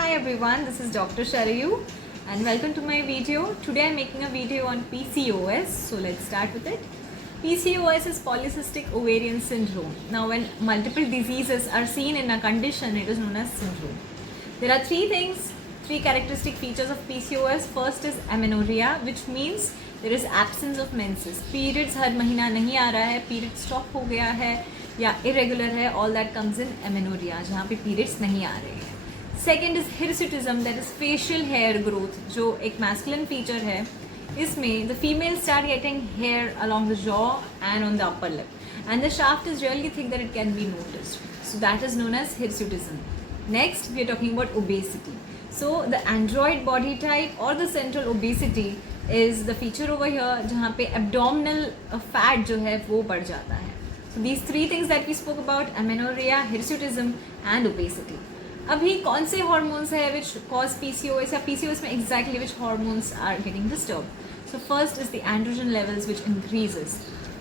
Hi everyone, this is Dr. Sharayu and welcome to my video. Today I'm making a video on PCOS, so let's start with it. PCOS is polycystic ovarian syndrome. Now when multiple diseases are seen in a condition, it is known as syndrome. There are three characteristic features of PCOS. First is amenorrhea, which means there is absence of menses. Periods हर महीना नहीं आ रहा है, period stop हो गया है या irregular है, all that comes in amenorrhea, जहाँ पे periods नहीं आ रहे हैं. Second is hirsutism, that is facial hair growth, जो एक मैस्कुलिन फीचर है. इसमें the female start getting hair along the jaw and on the upper lip and the shaft is really thick that it can be noticed, so that is known as hirsutism. Next we are talking about obesity. So the android body type और the central obesity is the feature over here, जहाँ पे abdominal fat जो है वो बढ़ जाता है. So these three things that we spoke about, amenorrhoea, hirsutism and obesity. अभी कौन से हॉर्मोन्स है विच कॉज पीसीओएस, या पीसीओएस में exactly which hormones are getting disturb. So first is the androgen levels which increases.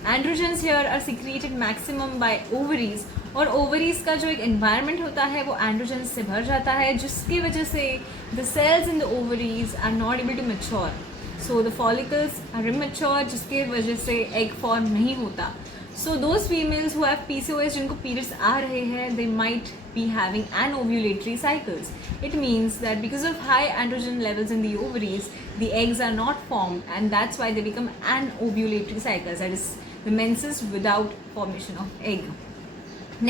Androgens here are secreted maximum by ovaries, और ovaries का जो एक एनवायरनमेंट होता है वो एंड्रोजन्स से भर जाता है, जिसकी वजह से the cells in the ovaries are not able to mature. So the follicles are immature, जिसके वजह से एग फॉर्म नहीं होता. So those females who have PCOS, जिनको periods आ रहे हैं, they might be having anovulatory cycles. It means that because of high androgen levels in the ovaries, the eggs are not formed, and that's why they become anovulatory cycles, that is the menses without formation of egg.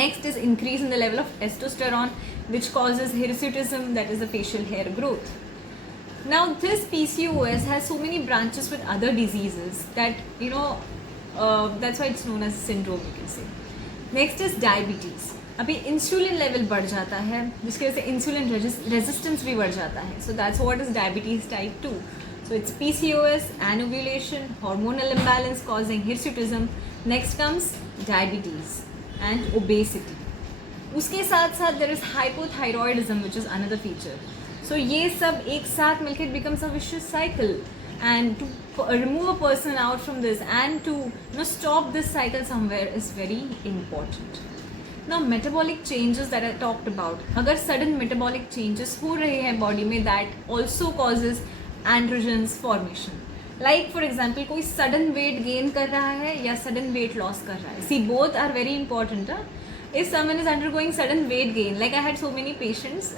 Next is increase in the level of testosterone, which causes hirsutism, that is the facial hair growth. Now this PCOS has so many branches with other diseases that that's why it's known as syndrome, you can say. Next is diabetes. अभी insulin level बढ़ जाता है, जिसकी वजह से insulin resistance भी बढ़ जाता है. So that's what is diabetes type 2. So it's PCOS, anovulation, hormonal imbalance causing hirsutism. Next comes diabetes and obesity. उसके साथ साथ there is hypothyroidism, which is another feature. So ये सब एक साथ मिलकर it becomes a vicious cycle. And to remove a person out from this and to stop this cycle somewhere is very important. Now metabolic changes that I talked about, अगर sudden metabolic changes हो रहे हैं body में, that also causes androgens formation. Like for example, कोई sudden weight gain कर रहा है या sudden weight loss कर रहा है. See, both are very important. If someone is undergoing sudden weight gain, like I had so many patients,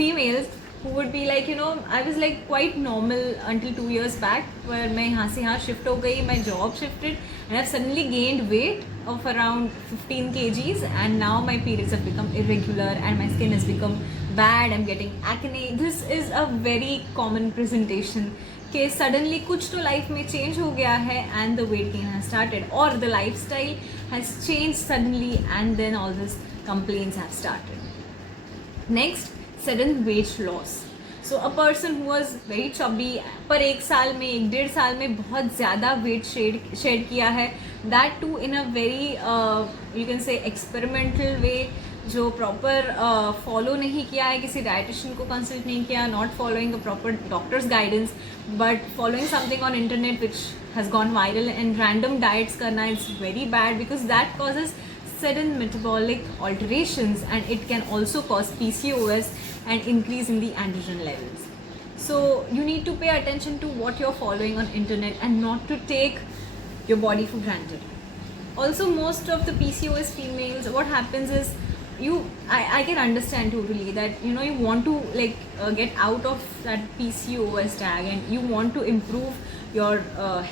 females who would be like, I was like quite normal until 2 years back, where मैं यहाँ से यहाँ shift हो गई, my job shifted, and I've suddenly gained weight of around 15 kgs, and now my periods have become irregular and my skin has become bad, I'm getting acne. This is a very common presentation कि suddenly कुछ तो life में change हो गया है and the weight gain has started, or the lifestyle has changed suddenly and then all these complaints have started. Next, sudden weight loss. So a person who was very chubby, पर 1 साल में 1.5 साल में बहुत ज़्यादा weight shed किया है, that too in a very you can say experimental way, जो proper follow नहीं किया है, किसी dietitian को consult नहीं किया, not following a proper doctor's guidance, but following something on internet which has gone viral, and random diets करना is very bad, because that causes sudden metabolic alterations, and it can also cause PCOS and increase in the androgen levels. So you need to pay attention to what you're following on internet and not to take your body for granted. Also, most of the PCOS females, what happens is, I can understand totally that you want to get out of that PCOS tag, and you want to improve your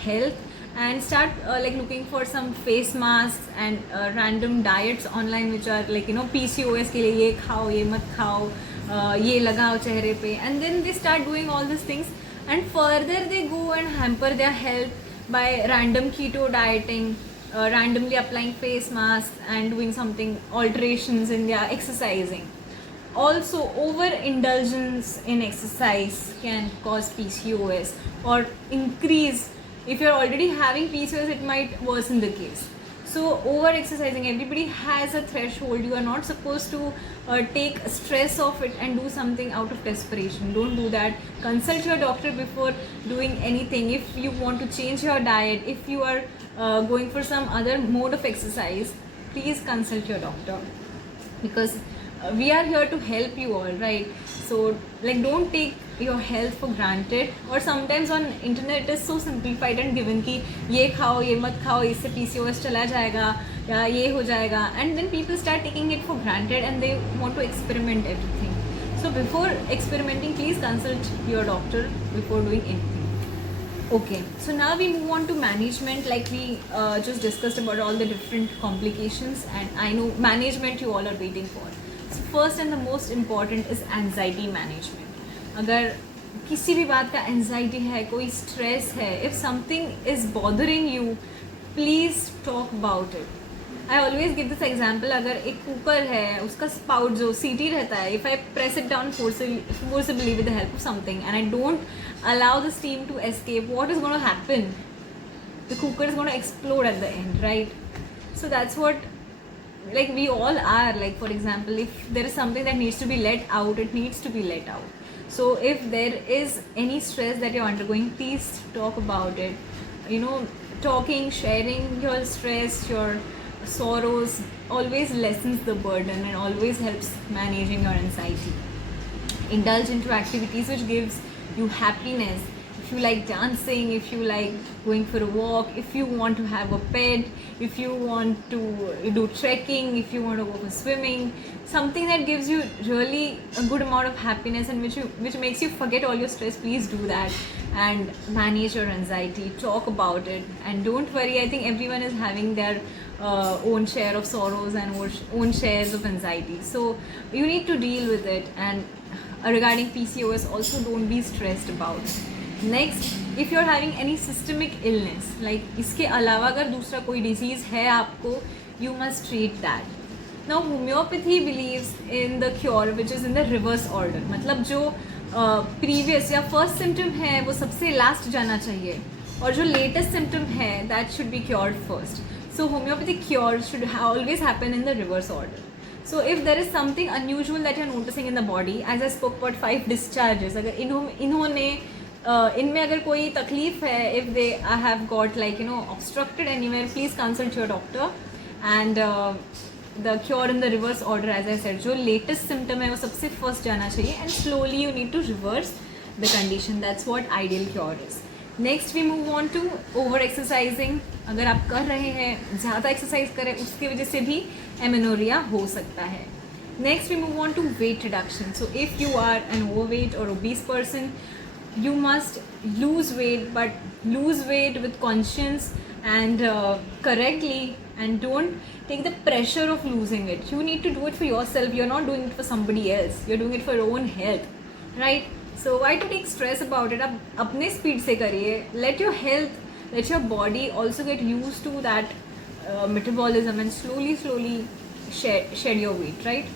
health and start looking for some face masks and random diets online which are PCOS के लिए ये खाओ, ये मत खाओ, ये लगाओ चेहरे पे, and then they start doing all these things, and further they go and hamper their health by random keto dieting, randomly applying face masks and doing something alterations in their exercising. Also, overindulgence in exercise can cause PCOS or increase. If you're already having PCOS, it might worsen the case. So over exercising, everybody has a threshold. You are not supposed to take stress of it and do something out of desperation. Don't do that. Consult your doctor before doing anything. If you want to change your diet, if you are going for some other mode of exercise, please consult your doctor, because we are here to help you all, right? So like don't take your health for granted, or sometimes on internet it is so simplified and given कि ये खाओ ये मत खाओ इससे PCOS चला जाएगा या ये हो जाएगा, and then people start taking it for granted and they want to experiment everything. So before experimenting, please consult your doctor before doing anything. Okay, so now we move on to management. Like we just discussed about all the different complications, and I know management you all are waiting for. So first and the most important is anxiety management. अगर किसी भी बात का anxiety है, कोई stress है, if something is bothering you, please talk about it. I always give this example. अगर एक कुकर है, उसका spout जो सीटी रहता है, if I press it down forcibly with the help of something and I don't allow the steam to escape, what is going to happen? The cooker is going to explode at the end, right? So that's what, like, we all are. Like, for example, if there is something that needs to be let out, it needs to be let out. So if there is any stress that you're undergoing, please talk about it. You know, talking, sharing your stress, your sorrows always lessens the burden and always helps managing your anxiety. Indulge into activities which gives you happiness. If you like dancing, if you like going for a walk, if you want to have a pet, if you want to do trekking, if you want to go for swimming, something that gives you really a good amount of happiness and which makes you forget all your stress, please do that and manage your anxiety. Talk about it and don't worry. I think everyone is having their own share of sorrows and own shares of anxiety, so you need to deal with it. And regarding PCOS, also don't be stressed about it. Next, if you're having any systemic illness, like इसके अलावा अगर दूसरा कोई disease है आपको, you must treat that. Now homeopathy believes in the cure which is in the reverse order. मतलब जो previous या first symptom है वो सबसे last जाना चाहिए, और जो latest symptom है that should be cured first. So homeopathic cure should always happen in the reverse order. So if there is something unusual that you're noticing in the body, as I spoke about 5 discharges, अगर इन्होंने इनमें अगर कोई तकलीफ है, if they have got like obstructed anywhere, please consult your doctor. And the cure in the reverse order, as I said, जो latest symptom है वो सबसे first जाना चाहिए, and slowly you need to reverse the condition. That's what ideal cure is. Next we move on to over exercising. अगर आप कर रहे हैं, ज़्यादा एक्सरसाइज करें, उसकी वजह से भी एमेनोरिया हो सकता है. Next we move on to weight reduction. So if you are an overweight or obese person, you must lose weight, but lose weight with conscience and correctly, and don't take the pressure of losing it. You need to do it for yourself. You're not doing it for somebody else. You're doing it for your own health, right? So why to take stress about it? आप अपने speed से करिए. Let your health, let your body also get used to that metabolism and slowly shed your weight, right?